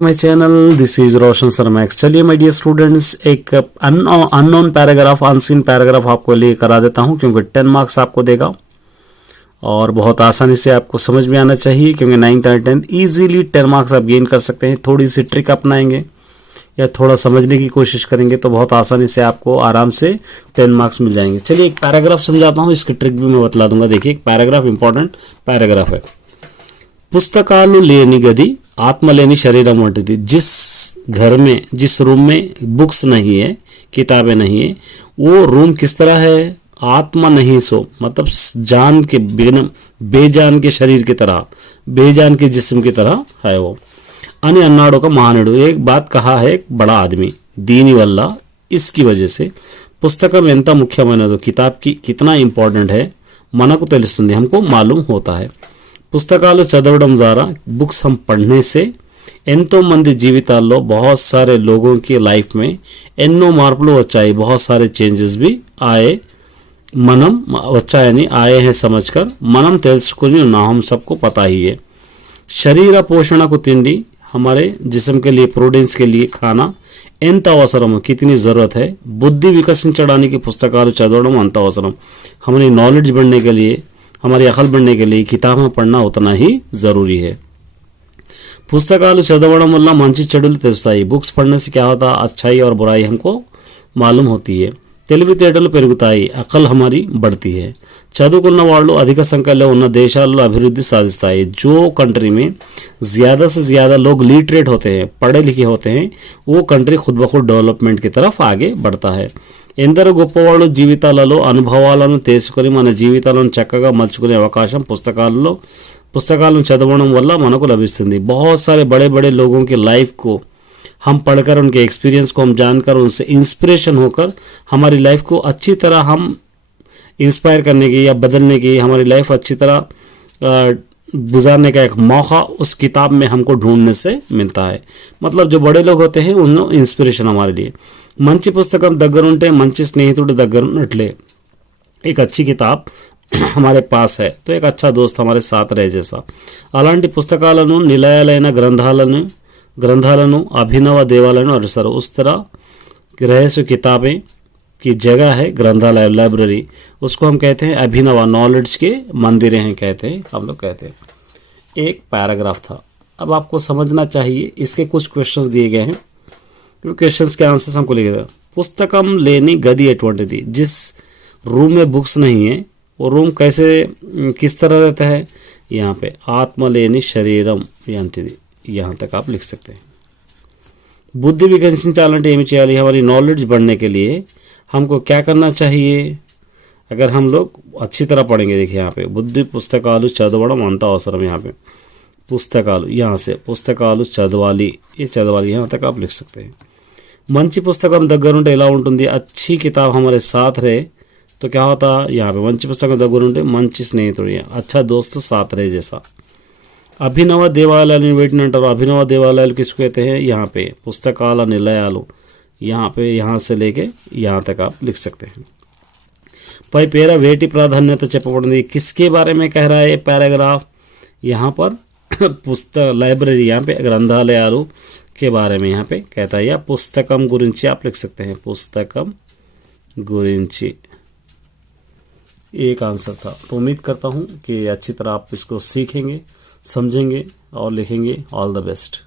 My channel, this is रोशन शर्मा। चलिए my dear students, एक unknown paragraph, unseen paragraph आपको लिए करा देता हूं, क्योंकि 10 मार्क्स आपको देगा और बहुत आसानी से आपको समझ में आना चाहिए, क्योंकि 9th और 10th ईजिली 10 मार्क्स आप गेन कर सकते हैं। थोड़ी सी ट्रिक अपनाएंगे या थोड़ा समझने की कोशिश करेंगे तो बहुत आसानी से आपको आराम से 10 मार्क्स मिल जाएंगे। चलिए एक पैराग्राफ समझाता हूँ, इसकी ट्रिक भी मैं बतला दूंगा। देखिए, एक पैराग्राफ इंपॉर्टेंट पैराग्राफ है। పుస్తకాలు లేని गदी आत्मा लेनी शरीरम వంటిది। जिस घर में, जिस रूम में बुक्स नहीं है, किताबें नहीं है, वो रूम किस तरह है? आत्मा नहीं सो, मतलब जान के बिना, बेजान के शरीर की तरह, बेजान के जिस्म की तरह है वो। అని అన్నాడు ఒక మహానుడు। एक बात कहा है एक बड़ा आदमी, దీని వల్ల, इसकी वजह से పుస్తకం ఎంత ముఖ్యమైనదో, किताब की कितना इंपॉर्टेंट है మనకు తెలుస్తుంది, हमको मालूम होता है। పుస్తకాలు చదవడం ద్వారా, बुक्स हम पढ़ने से ఎంతో మంది జీవితాల్లో, बहुत सारे लोगों की लाइफ में ఎన్నో మార్పులు వచ్చాయి, बहुत सारे चेंजेस भी आए। మనం వచ్చాయని, आए हैं समझकर, మనం తెలుసుకుని ఉన్నాం, हम सबको पता ही है। శరీర పోషణకు తిండి, हमारे जिस्म के लिए, प्रोटीन्स के लिए खाना ఎంత అవసరం, कितनी ज़रूरत है। बुद्धि వికసించడానికి పుస్తకాలు చదవడం అంత అవసరం, हमारी नॉलेज बढ़ने के लिए, हमारी अकल बढ़ने के लिए किताबें पढ़ना उतना ही ज़रूरी है। पुस्तकाలు చదవడం వల్ల మంచి చెడులు తెలుస్తాయి। बुक्स पढ़ने से क्या होता है? अच्छाई और बुराई हमको मालूम होती है। తెలివితేటలు పెరుగుతాయి, अकल हमारी बढ़ती है। చదువుకున్న వాళ్ళు అధిక సంఖ్యలో ఉన్న దేశాల్లో అభివృద్ధి సాధిస్తాయి। जो कंट्री में ज़्यादा से ज़्यादा लोग लिटरेट होते हैं, पढ़े लिखे होते हैं, वो कंट्री खुद ब खुद डेवलपमेंट की तरफ आगे बढ़ता है। ఎందరో గొప్పవాళ్ళు జీవితాలలో అనుభవాలను తెలుసుకొని మన జీవితాలను చక్కగా మలుచుకునే అవకాశం పుస్తకాలను చదవడం వల్ల మనకు లభిస్తుంది। बहुत सारे बड़े बड़े लोगों की लाइफ को हम पढ़कर, उनके एक्सपीरियंस को हम जानकर, उनसे इंस्पिरेशन होकर हमारी लाइफ को अच्छी तरह हम इंस्पायर करने की या बदलने की, हमारी लाइफ अच्छी तरह गुजारने का एक मौका उस किताब में हमको ढूंढने से मिलता है। मतलब जो बड़े लोग होते हैं उन इंस्पिरेशन हमारे लिए। మంచి పుస్తకం దగ్గరుంటే మంచి స్నేహితుడి దగ్గర ఉన్నట్లే। एक अच्छी किताब हमारे पास है तो एक अच्छा दोस्त हमारे साथ रहे जैसा। అలాంటి పుస్తకాలను నిలయాలైన గ్రంథాలను అభినవ దేవాలయాలను అంటారు। उस तरह रहस्य किताबें की जगह है ग्रंथालय, लाइब्रेरी, उसको हम कहते हैं अभिनवा, नॉलेज के मंदिरें हैं कहते हैं, हम लोग कहते हैं। एक पैराग्राफ था, अब आपको समझना चाहिए। इसके कुछ क्वेश्चंस दिए गए हैं, क्वेश्चंस के आंसर्स हमको लिखे गए। पुस्तकम लेनी गदी एटवंटी, जिस रूम में बुक्स नहीं है वो रूम कैसे, किस तरह रहता है? यहाँ पे आत्मा लेनी शरीरम यांतिदी, यहाँ तक आप लिख सकते हैं। बुद्धि विकसिंచాలంటే ఏమి చేయాలి? हमारी नॉलेज बढ़ने के लिए हमको क्या करना चाहिए? अगर हम लोग अच्छी तरह पढ़ेंगे, देखिए यहाँ पे बुद्धि పుస్తకాలు చదవడం అంత అవసరం। यहाँ पे पुस्तकालु, यहाँ से पुस्तकालु చదవాలి, ये చదవాలి, यहाँ तक आप लिख सकते हैं। మంచి పుస్తకం దగ్గరుంటే ఎలా ఉంటుంది? अच्छी किताब हमारे साथ रहे तो क्या होता? यहाँ पे మంచి పుస్తకం దగ్గరుంటే మంచి స్నేహితుడు, अच्छा दोस्त साथ रहे जैसा। అభినవ దేవాలయాలు వీటిని అంటారు। అభినవ దేవాలయాలు किसको कहते हैं? यहाँ पे పుస్తకాల నిలయాలు, यहाँ पे, यहाँ से लेके यहाँ तक आप लिख सकते हैं। పై పేర వేటి ప్రాధాన్యత చెప్పబడింది, किसके बारे में कह रहा है पैराग्राफ? यहाँ पर पुस्तक, लाइब्रेरी, यहाँ पे ग्रंथालयालू के बारे में यहाँ पे कहता है, या पुस्तकम गुरिंची आप लिख सकते हैं, पुस्तकम गुरिंची एक आंसर था। तो उम्मीद करता हूँ कि अच्छी तरह आप इसको सीखेंगे, समझेंगे और लिखेंगे। All the best.